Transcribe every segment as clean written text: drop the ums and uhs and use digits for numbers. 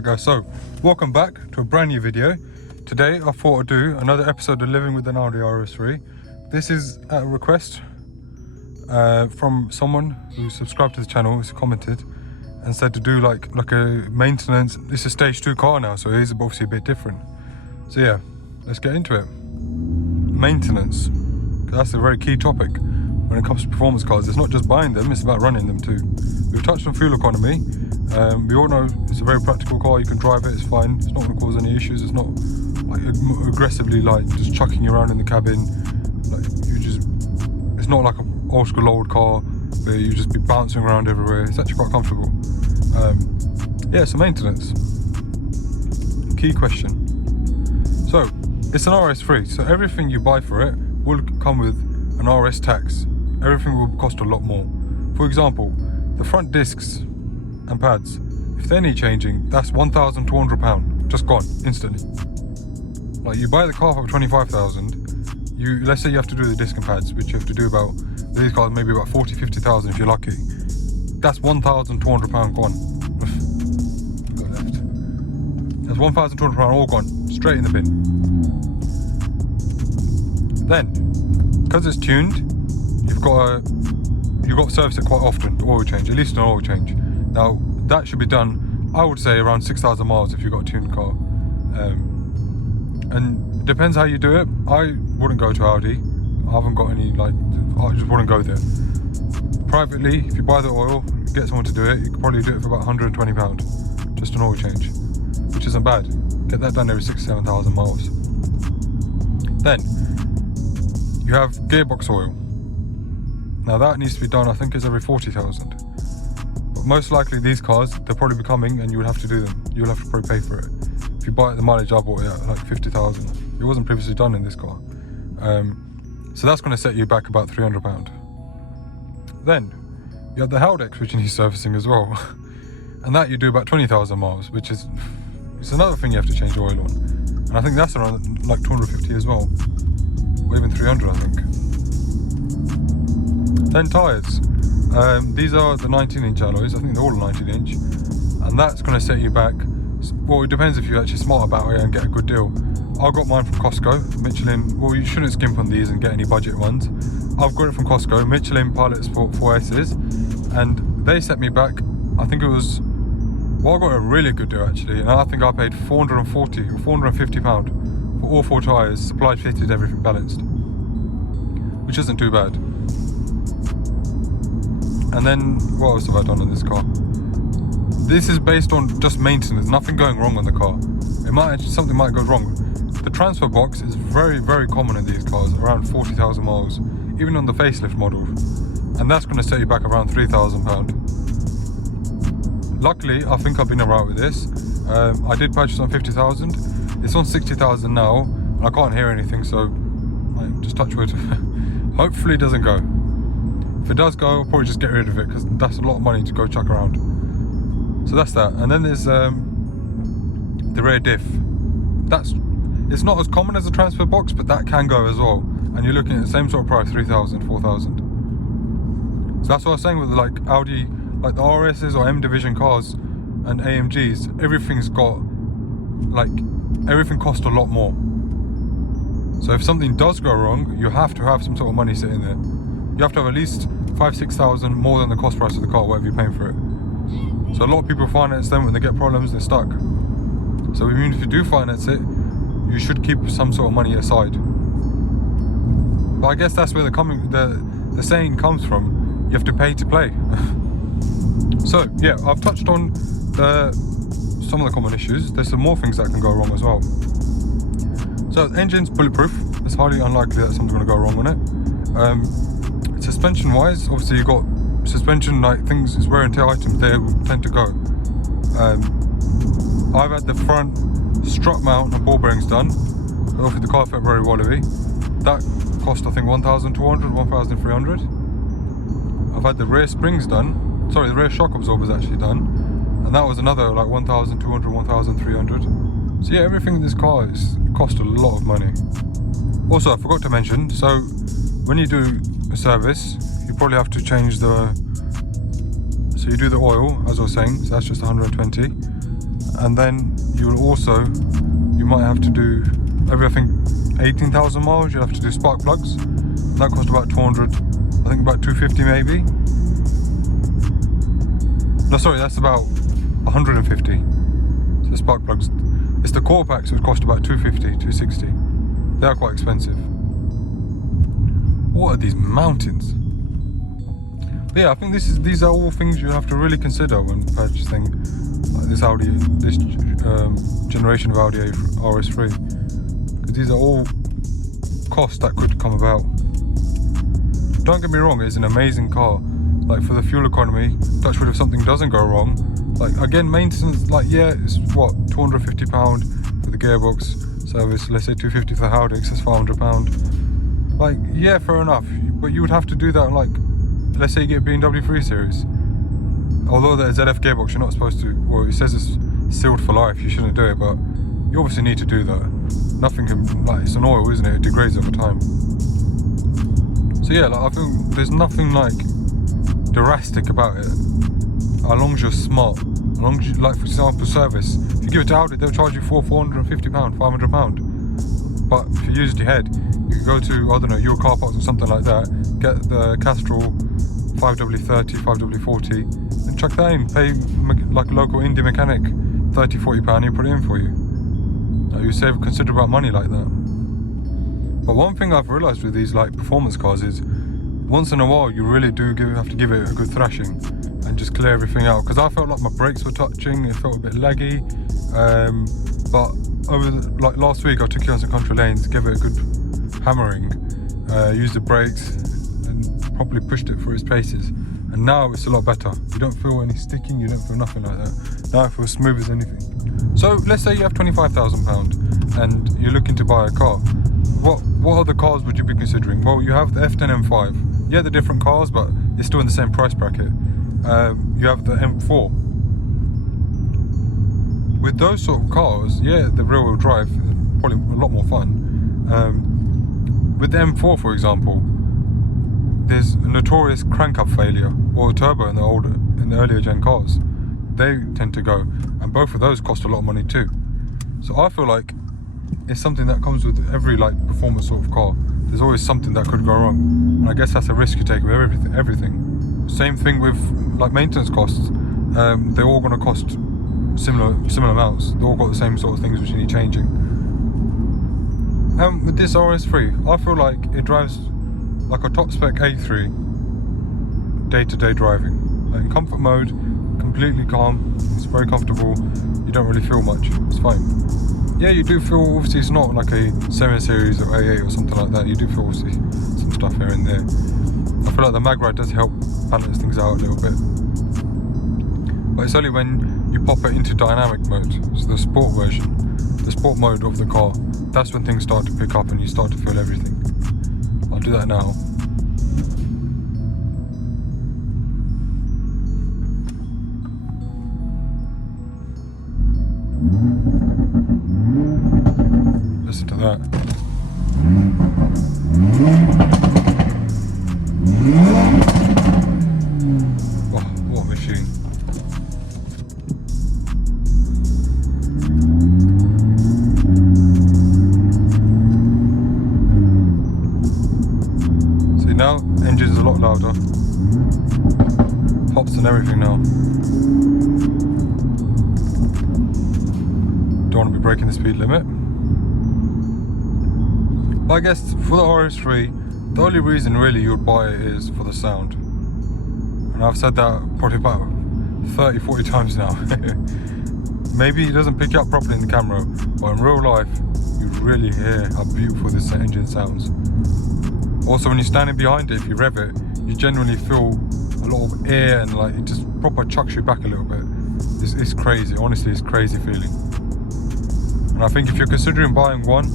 Alright guys, so welcome back to a brand new video. Today I thought I'd do another episode of Living with an Audi RS3. This is at a request from someone who subscribed to the channel, who's commented and said to do like a maintenance. This is stage 2 car now, so it is obviously a bit different. So yeah, let's get into it. Maintenance, that's a very key topic when it comes to performance cars. It's not just buying them, it's about running them too. We've touched on fuel economy. We all know it's a very practical car. You can drive it, it's fine, it's not going to cause any issues. It's not like aggressively like just chucking you around in the cabin. Like it's not like an old school old car where you just be bouncing around everywhere. It's actually quite comfortable. Yeah, so maintenance, key question. So it's an RS3, so everything you buy for it will come with an RS tax. Everything will cost a lot more. For example, the front discs and pads, if they need changing, that's £1,200 just gone instantly. Like, you buy the car for 25,000, let's say you have to do the disc and pads, which you have to do about, these cars maybe about 40-50,000 if you're lucky. That's £1,200 gone. Got left. That's £1,200 all gone straight in the bin. Then, because it's tuned, you've got to service it quite often, the oil change, at least an oil change. Now, that should be done, I would say, around 6,000 miles if you've got a tuned car. And it depends how you do it. I wouldn't go to Audi. I haven't got any, I just wouldn't go there. Privately, if you buy the oil, get someone to do it, you could probably do it for about £120, just an oil change, which isn't bad. Get that done every 6,000-7,000 miles. Then, you have gearbox oil. Now that needs to be done, I think it's every 40,000. But most likely these cars, they'll probably be coming and you would have to do them. You'll have to probably pay for it. If you buy it, the mileage I bought it at like 50,000. It wasn't previously done in this car. So that's going to set you back about £300. Then, you have the Haldex, which needs servicing as well. And that you do about 20,000 miles, which is, it's another thing you have to change oil on. And I think that's around like 250 as well. Or even 300, I think. Then tyres. These are the 19-inch alloys. I think they're all 19-inch, and that's going to set you back. Well, it depends if you're actually smart about it and get a good deal. I got mine from Costco, Michelin. Well, you shouldn't skimp on these and get any budget ones. I've got it from Costco, Michelin Pilot Sport 4S's, and they set me back. I think it was, well, I got a really good deal actually, and I think I paid £440 or £450 for all 4 tyres, supplied, fitted, everything balanced, which isn't too bad. And then, what else have I done on this car? This is based on just maintenance, nothing going wrong on the car. Something might go wrong. The transfer box is very, very common in these cars, around 40,000 miles, even on the facelift model. And that's going to set you back around £3,000. Luckily, I think I've been alright with this. I did purchase on 50,000. It's on 60,000 now, and I can't hear anything, so just touch wood. Hopefully it doesn't go. If it does go, I'll probably just get rid of it, because that's a lot of money to go chuck around. So that's that. And then there's the rear diff. It's not as common as a transfer box, but that can go as well. And you're looking at the same sort of price, 3,000, 4,000. So that's what I was saying with like Audi, like the RSs or M division cars and AMGs, everything costs a lot more. So if something does go wrong, you have to have some sort of money sitting there. You have to have at least 5,000-6,000 more than the cost price of the car, whatever you're paying for it. So a lot of people finance them. When they get problems, they're stuck. So even if you do finance it, you should keep some sort of money aside. But I guess that's where the saying comes from. You have to pay to play. So yeah, I've touched on some of the common issues. There's some more things that can go wrong as well. So the engine's bulletproof. It's highly unlikely that something's going to go wrong on it. Suspension wise, obviously you've got suspension, like things, it's wear and tear items, they tend to go. I've had the front strut mount and ball bearings done. Obviously the car felt very wallowy. That cost I think 1,200, 1,300. I've had the rear springs done, sorry, the rear shock absorbers actually done, and that was another like 1,200, 1,300. So yeah, everything in this car cost a lot of money. Also, I forgot to mention, so when you do a service, you probably have to change so you do the oil, as I was saying, so that's just 120. and then you might have to do every, I think, 18,000 miles. You'll have to do spark plugs. That cost about 200, I think about 250 maybe. No, sorry, that's about 150. So spark plugs. It's the core packs which cost about 250, 260. They are quite expensive. What are these mountains? But yeah, I think these are all things you have to really consider when purchasing this generation of Audi RS3, because these are all costs that could come about. Don't get me wrong, it's an amazing car. Like, for the fuel economy, touch wood if something doesn't go wrong. Like, again, maintenance, like, yeah, it's what, £250 for the gearbox service. Let's say 250 for the Howdix, that's £500. Like, yeah, fair enough. But you would have to do that, like, let's say you get a BMW 3 Series. Although the ZF gearbox, you're not supposed to, well, it says it's sealed for life, you shouldn't do it, but you obviously need to do that. Nothing can, like, it's an oil, isn't it? It degrades over time. So yeah, like, I think there's nothing, like, drastic about it. As long as you're smart. As long as you, like, for example, service. If you give it to Audi, they'll charge you £450, £500. But if you used your head, you could go to, I don't know, your car parts or something like that, get the Castrol 5W30, 5W40, and chuck that in. Pay like a local indie mechanic £30-40, he'll put it in for you. You save considerable money like that. But one thing I've realised with these, like, performance cars is, once in a while you really do have to give it a good thrashing and just clear everything out. Because I felt like my brakes were touching, it felt a bit laggy. But over like last week, I took it on some country lanes, gave it a good hammering, used the brakes and properly pushed it through its paces. And now it's a lot better. You don't feel any sticking, you don't feel nothing like that. Now it feels smooth as anything. So let's say you have £25,000 and you're looking to buy a car. What other cars would you be considering? Well, you have the F10 M5. Yeah, they're different cars, but it's still in the same price bracket. You have the M4. With those sort of cars, yeah, the rear-wheel drive is probably a lot more fun. With the M4, for example, there's a notorious crank-up failure or turbo in the earlier gen cars. They tend to go, and both of those cost a lot of money too. So I feel like it's something that comes with every, like, performance sort of car. There's always something that could go wrong, and I guess that's a risk you take with everything. Same thing with, like, maintenance costs. They're all going to cost similar amounts. They all got the same sort of things which you need changing. With this RS3, I feel like it drives like a top spec A3 day-to-day driving. Like, in comfort mode, completely calm, it's very comfortable, you don't really feel much, it's fine. Yeah, you do feel, obviously it's not like a 7 Series or A8 or something like that, you do feel obviously some stuff here and there. I feel like the mag ride does help balance things out a little bit. But it's only when you pop it into dynamic mode, so the sport version, the sport mode of the car, that's when things start to pick up and you start to feel everything. I'll do that now. Listen to that. Oh, what a machine. See, now engine's a lot louder. Hops and everything now. Don't want to be breaking the speed limit. But I guess for the RS3, the only reason really you would buy it is for the sound. And I've said that probably about 30-40 times now. Maybe it doesn't pick it up properly in the camera, but in real life, you really hear how beautiful this engine sounds. Also, when you're standing behind it, if you rev it, you genuinely feel a lot of air and, like, it just proper chucks you back a little bit. It's crazy, honestly, it's crazy feeling. And I think if you're considering buying one,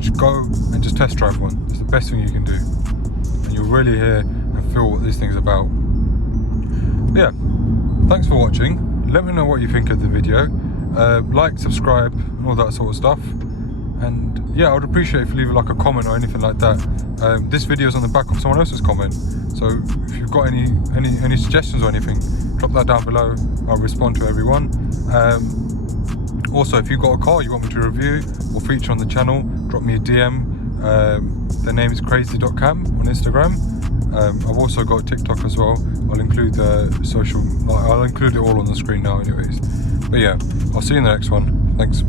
just go and just test drive one. It's the best thing you can do. And you'll really hear and feel what this thing's about. But yeah, thanks for watching. Let me know what you think of the video. Like, subscribe, and all that sort of stuff. And yeah, I would appreciate if you leave like a comment or anything like that. This video is on the back of someone else's comment. So if you've got any suggestions or anything, drop that down below. I'll respond to everyone. Also, if you've got a car you want me to review or feature on the channel, drop me a DM. The name is crazy.cam on Instagram. I've also got TikTok as well. I'll include I'll include it all on the screen now anyways. But yeah, I'll see you in the next one. Thanks.